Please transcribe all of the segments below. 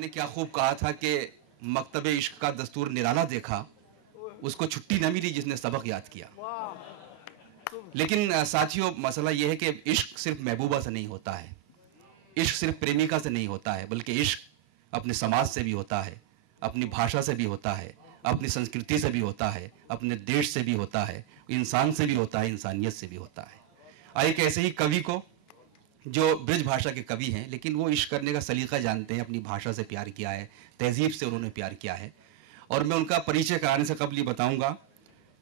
ने क्या खूब कहा था कि मकतबे इश्क का दस्तूर निराला देखा, उसको छुट्टी न मिली जिसने सबक याद किया। लेकिन साथियों, मसला यह है कि इश्क सिर्फ महबूबा से नहीं होता है, इश्क सिर्फ प्रेमिका से नहीं होता है, बल्कि इश्क अपने समाज से भी होता है, अपनी भाषा से भी होता है, अपनी संस्कृति से भी होता है, अपने देश से भी होता है, इंसान से भी होता है, इंसानियत से भी होता है। एक ऐसे ही कवि को, जो ब्रज भाषा के कवि हैं लेकिन वो इश्क करने का सलीका जानते हैं, अपनी भाषा से प्यार किया है, तहजीब से उन्होंने प्यार किया है। और मैं उनका परिचय कराने से कबल ये बताऊंगा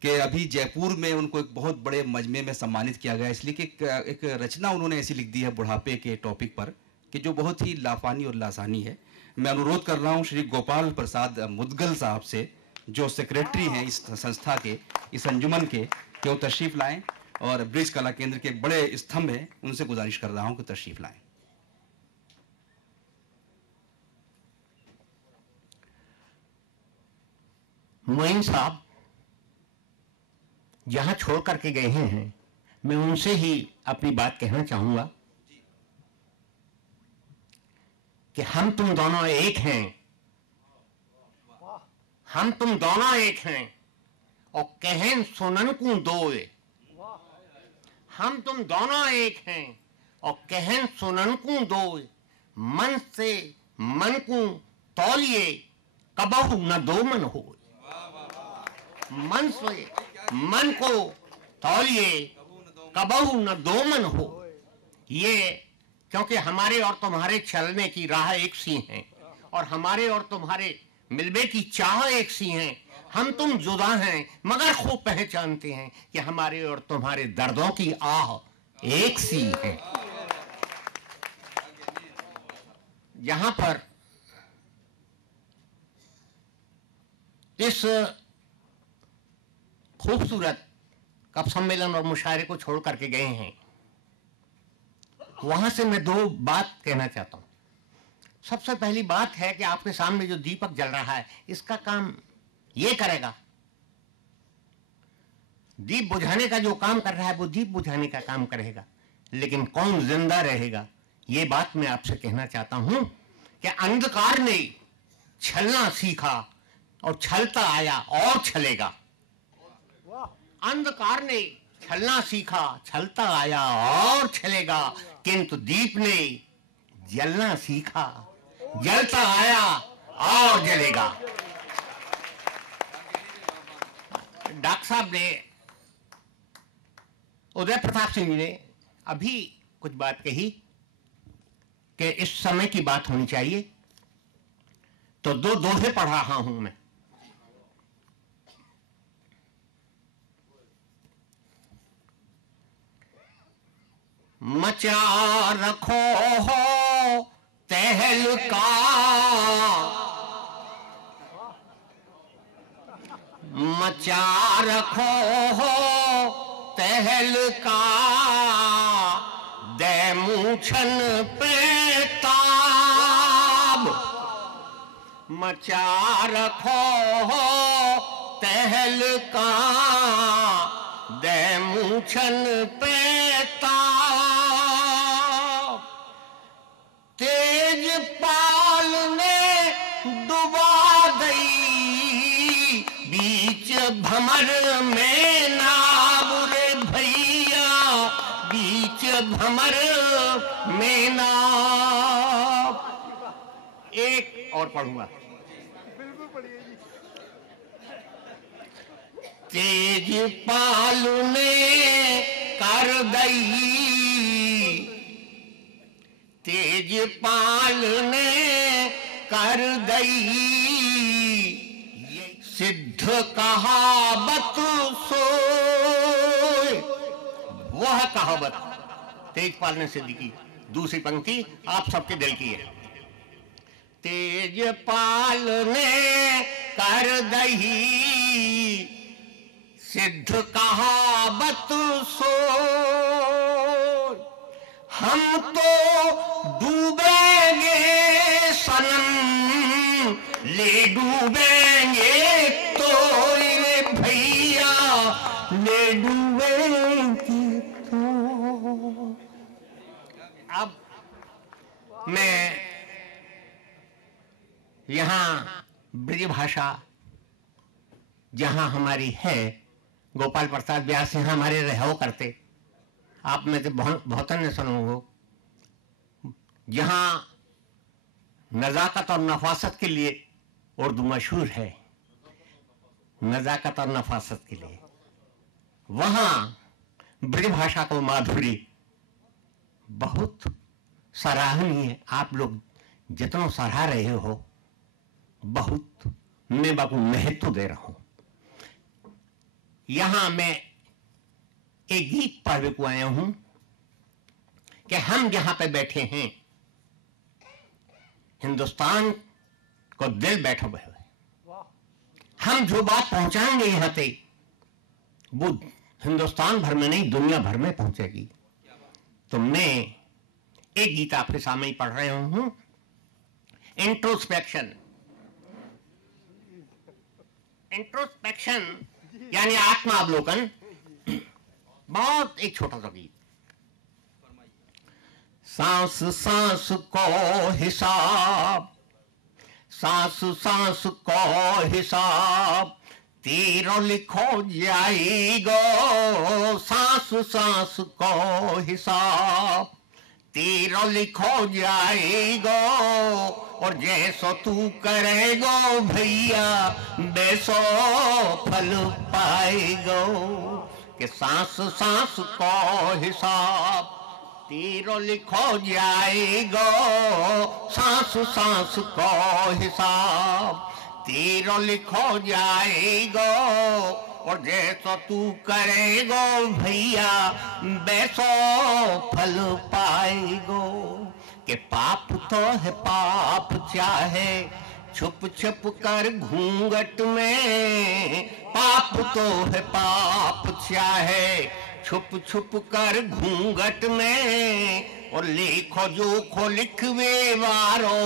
कि अभी जयपुर में उनको एक बहुत बड़े मजमे में सम्मानित किया गया, इसलिए कि एक रचना उन्होंने ऐसी लिख दी है बुढ़ापे के टॉपिक पर कि जो बहुत ही लाफानी और लासानी है। मैं अनुरोध कर रहा हूँ श्री गोपाल प्रसाद मुदगल साहब से, जो सेक्रेटरी हैं इस संस्था के, इस अंजुमन के, कि वो तशरीफ़ लाएँ और ब्रिज कला केंद्र के बड़े स्तंभ हैं, उनसे गुजारिश कर रहा हूँ कि तशरीफ़ लाएँ। मोइन साहब जहां छोड़ करके गए हैं, मैं उनसे ही अपनी बात कहना चाहूंगा कि हम तुम दोनों एक हैं, हम तुम दोनों एक हैं और कहन सुनन को दोए। हम तुम दोनों एक हैं और कहन सुनन को दोए। मन से मन को तौलिए कबहु न दो मन हो। मन से मन को तौलिए कबहु न दो मन हो। ये क्योंकि हमारे और तुम्हारे चलने की राह एक सी है और हमारे और तुम्हारे मिलने की चाह एक सी है। हम तुम जुदा हैं मगर खूब पहचानते हैं कि हमारे और तुम्हारे दर्दों की आह एक सी है। यहां पर इस खूबसूरत कप सम्मेलन और मुशायरे को छोड़ करके गए हैं, वहां से मैं दो बात कहना चाहता हूं। सबसे पहली बात है कि आपके सामने जो दीपक जल रहा है, इसका काम ये करेगा, दीप बुझाने का जो काम कर रहा है वो दीप बुझाने का काम करेगा, लेकिन कौन जिंदा रहेगा, ये बात मैं आपसे कहना चाहता हूं कि अंधकार ने छलना सीखा और छलता आया और छलेगा। अंधकार ने छलना सीखा, छलता आया और छलेगा, किंतु दीप ने जलना सीखा, जलता आया और जलेगा। डॉक्टर साहब ने, उदय प्रताप सिंह जी ने अभी कुछ बात कही कि इस समय की बात होनी चाहिए, तो दो दोहे पढ़ रहा हूं मैं। मचा रखो हो तहलका, मचा रखो हो तहलका, दे मूछन पे ताब। मचा रखो हो तहलका, दे मूछन पे ताब। तेज पाल ने डुबा दई बीच भमर में नाव रे भैया, बीच भमर में नाव। एक और पढ़ूंगा। तेज पाल ने कर दई, तेज पाल ने कर दई, सिद्ध कहावत सोए। वह कहावत तेजपाल ने सिद्ध की। दूसरी पंक्ति आप सबके दिल की है। तेजपाल ने कर दई, सिद्ध कहावत सोए। हम तो डूबेंगे सनम, ले डूबेंगे तो रे भैया, ले डूबेंगे तो। अब मैं यहाँ ब्रज भाषा जहाँ हमारी है, गोपाल प्रसाद व्यास यहाँ हमारे रहो करते, आप में से बहुत ने सुनो हो, जहाँ नज़ाकत और नफासत के लिए उर्दू मशहूर है, नज़ाकत और नफासत के लिए, वहाँ ब्रज भाषा को माधुरी बहुत सराहनीय। आप लोग जितना सराह रहे हो, बहुत मैं बाबू महत्व दे रहा हूं। यहां मैं एक गीत पढ़ने को आया हूं कि हम जहां पे बैठे हैं, हिंदुस्तान को दिल बैठा हुआ है, हम जो बात पहुंचाएंगे यहां पे वो हिंदुस्तान भर में नहीं, दुनिया भर में पहुंचेगी। तो मैं एक गीत आपके सामने ही पढ़ रहा हूं, इंट्रोस्पेक्शन। इंट्रोस्पेक्शन यानी आत्मावलोकन, बहुत एक छोटा सा गीत। सांस सांस को हिसाब, सांस सांस को हिसाब, तेरो लिखो जाएगो, सांस सांस को हिसाब, तेरो लिखो जाएगो, और जैसो तू करेगो भैया वैसो फल पाएगो। कि सांस सांस को हिसाब, तेरो लिखो जाएगो, सांस सांस को हिसाब, तेरो लिखो जाएगो, और जैसो तू करेगो भैया वैसो फल पाएगो। कि पाप तो है पाप चाहे छुप छुप कर घूंघट में, पाप तो है पाप चाहे छुप छुप कर घूंघट में, और लिखो जो खो लिखवे वारो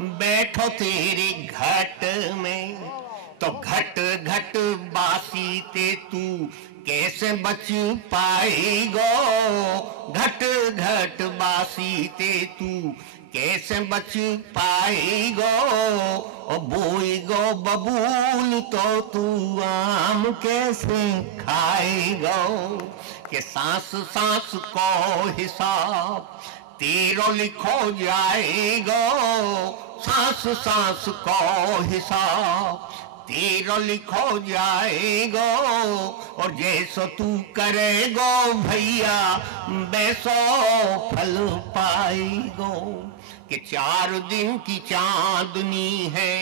बैठो तेरे घट में। तो घट घट बासी ते तू कैसे बच पाएगो, घट घट बासी ते तू कैसे बच पाएगो, और बोएगो बबूल तो तू आम कैसे खाएगो। कि सांस सांस को हिसाब, तेरो लिखो जाएगो, सांस सांस को हिसाब, तेरो लिखो जाएगो, और जैसो तू करेगो भैया वैसो फल पाएगो। कि 4 दिन की चांदनी है,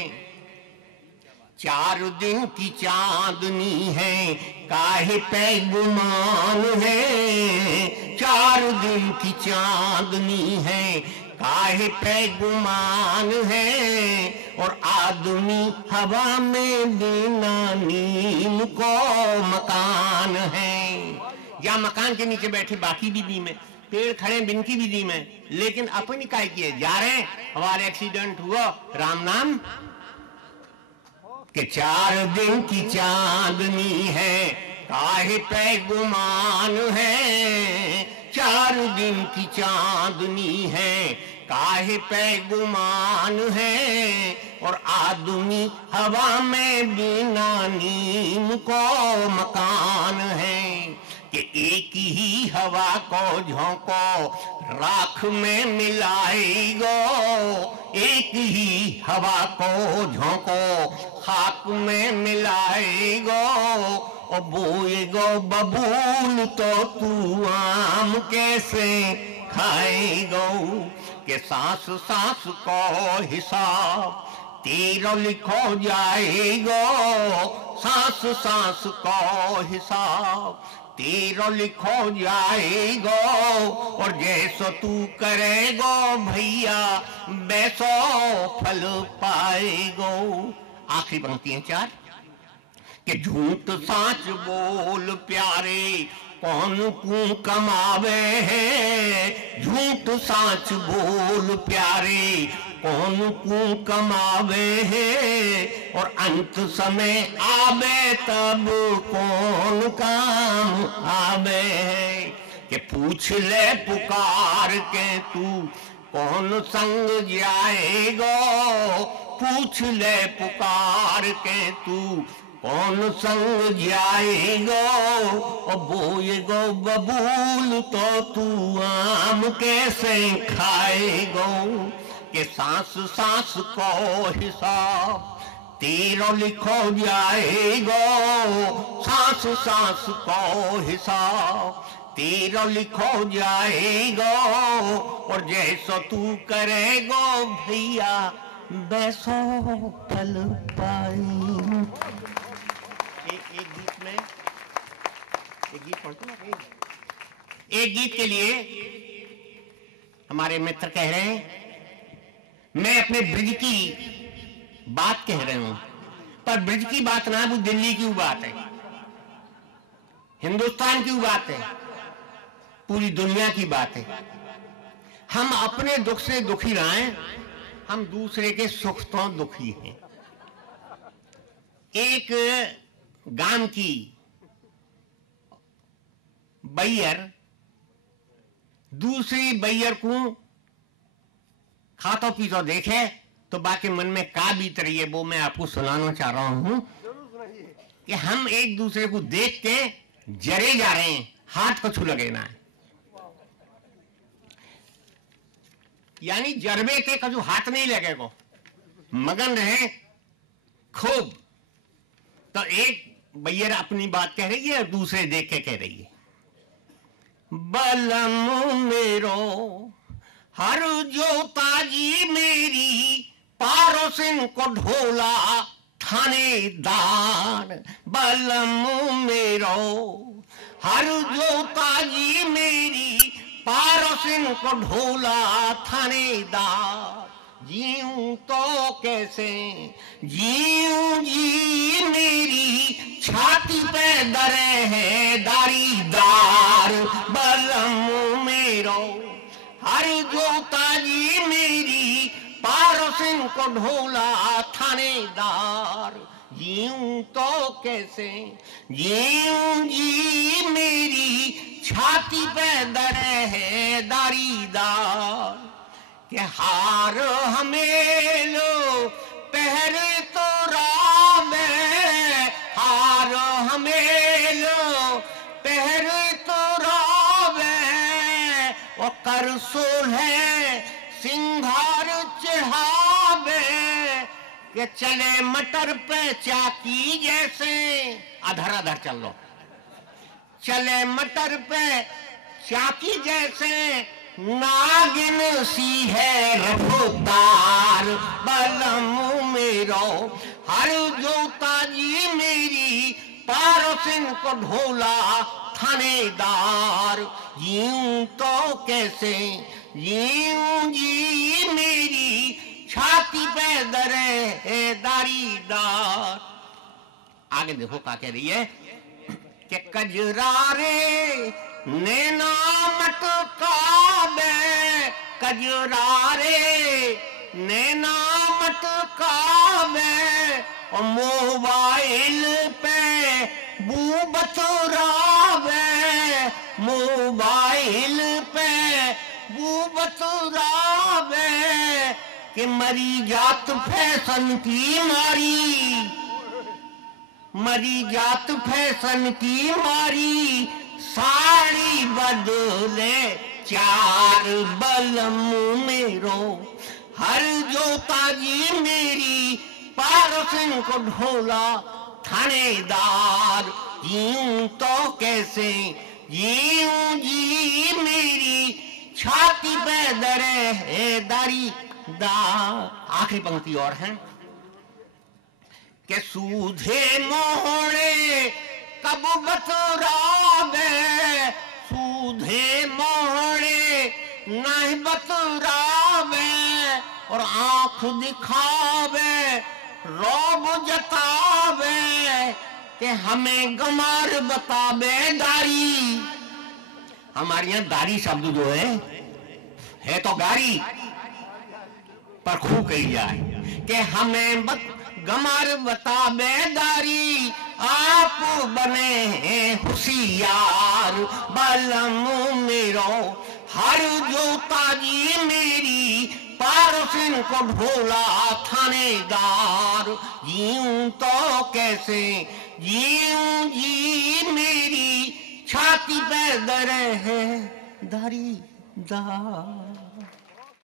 4 दिन की चांदनी है, काहे पे गुमान है, 4 दिन की चांदनी है, काहे पे गुमान है, और आदमी हवा में बिना नीम को मकान है। या मकान के नीचे बैठे बाकी बीबी में, पेड़ खड़े बिनकी बीदी में, लेकिन अपनी काय किए जा रहे हैं, हमारे एक्सीडेंट हुआ राम नाम। कि 4 दिन की चांदनी है, काहे पे गुमान है, 4 दिन की चांदनी है, काहे पे गुमान है, और आदमी हवा में बिना नीम को मकान है। कि एक ही हवा को झोंको राख में मिलाएगो, एक ही हवा को झोंको खाक में मिलाएगो, और बोएगो बबूल तो तू आम कैसे खाएगो। कि सांस सांस को हिसाब, तेरो लिखो जाएगो, सांस सांस को हिसाब, तेरो लिखो जाएगो, और जैसो तू करेगो भैया वैसो फल पाएगो। आखिरी पंक्तियां 4। कि झूठ साच बोल प्यारे कौन कू कमावे है, झूठ साच बोल प्यारे कौन कू कमावे है, और अंत समय आवे तब कौन काम आवे है। कि पूछ ले पुकार के तू कौन संग जाएगो, पूछ ले पुकार के तू कौन संग जाएगो, और बोएगो बबूल तो तू आम कैसे खाएगो, कि सांस सांस को हिसाब तेरा लिखो जाएगो, सांस सांस को हिसाब तेरा लिखो जाएगो, और जैसो तू करेगो भैया वैसो फल पाई। एक गीत में एक गीत पढ़ते ना, एक गीत के लिए हमारे मित्र कह रहे हैं मैं अपने ब्रिज की बात कह रहे हूं, पर ब्रिज की बात ना, वो दिल्ली की बात है, हिंदुस्तान की बात है, पूरी दुनिया की बात है। हम अपने दुख से दुखी रहे, हम दूसरे के सुख तो दुखी हैं। एक गांव की बैयर दूसरी बैयर को खातो पीतो देखे तो बाकी मन में का बीत रही है वो मैं आपको सुनाना चाह रहा हूं, कि हम एक दूसरे को देख के जरे जा रहे हैं, हाथ कछु लगे ना है, यानी जरबे के कछु हाथ नहीं लगेगा, मगन रहे खूब। तो एक बैयर अपनी बात कह रही है और दूसरे देख के कह रही है, बलम मेरो हर जोताजी मेरी, पारोसिन को ढोला थानेदार, बलम मेरो हर जोताजी मेरी, पारोसिन को ढोला थानेदार, जीऊं तो कैसे जीऊं जी मेरी, छाती पे दरे है दारीदार, बलम मेरो हर जोताजी मेरी, पारोसिन को ढोला थानेदार, जीऊं तो कैसे जीऊं जी मेरी, छाती पे दरे है दारीदार, कि हार हमें लो पहरे तो रावे, हार हमें लो पहरे तो रावे, और कर सोलह सिंगार चढ़ावे, कि चले मटर पे चाकी जैसे, अधर अधर चल लो, चले मटर पे चाकी जैसे, नागिन सी है रफ्तार, बलम मेरो हर जोताजी मेरी, पारोसिन को ढोला थानेदार, जीऊं तो कैसे जीऊं जी मेरी, छाती पे दरे दारीदार। आगे देखो क्या कह रही है, कि कजरारे नैना मटकावे, कजरारे नैना मटकावे, और मोबाइल पे बू बतुरावे, मोबाइल पे बू बतुरावे, कि मरी जात फैशन की मारी, मरी जात फैशन की मारी, साड़ी बदले चार, बलम मेरो हर जोताजी मेरी, पारोसिन को ढोला थानेदार, जीऊं तो कैसे जीऊं जी मेरी, छाती पे दरे है दारीदार। आखिरी पंक्ति और है, कि सूधे मोहरे कब बतुरावे, सूधे मोहरे नहीं बतुरावे, और आंख दिखावे रौब जतावे, कि हमें गमार बतावे दारी। हमारे यहाँ दारी शब्द जो है तो गारी, पर खूब कही जाए, कि हमें गमार बतावे दारी, आप बने हैं होशियार, बलम मेरो हर जोताजी मेरी, केरोसिन को ढोला थानेदार, जीऊं तो कैसे जीऊं जी मेरी छाती पे दर है धारीदार।